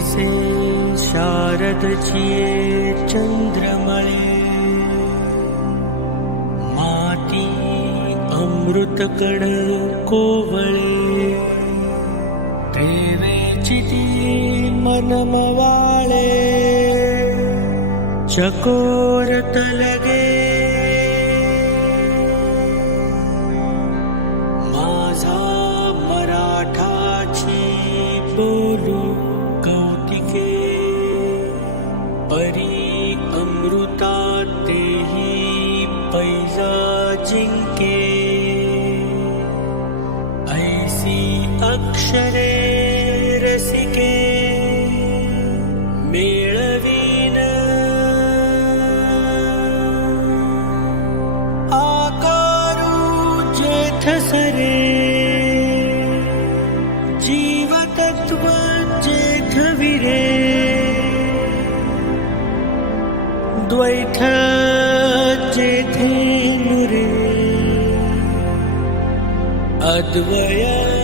शारद छिये चंद्रमळे माती अमृतकण कोवळे प्रेमेची ती मनमवाळे चकोरत लगे माझा मराठाची बोलू। अमृता तेही पैजा जिंके ऐसी अक्षरे मेळवीन। आकारू जेथ द्वैठाचे धेनुरे अद्वया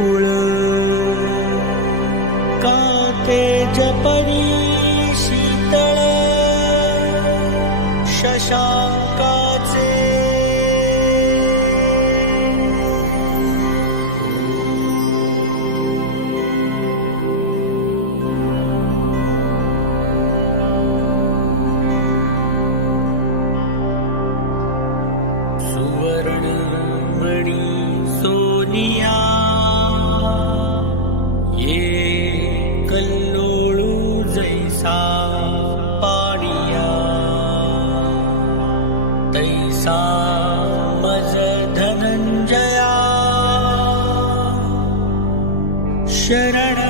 मुकुळ काते जपरी शीतळ शशांकाचे तैसा मज धनंजया शरण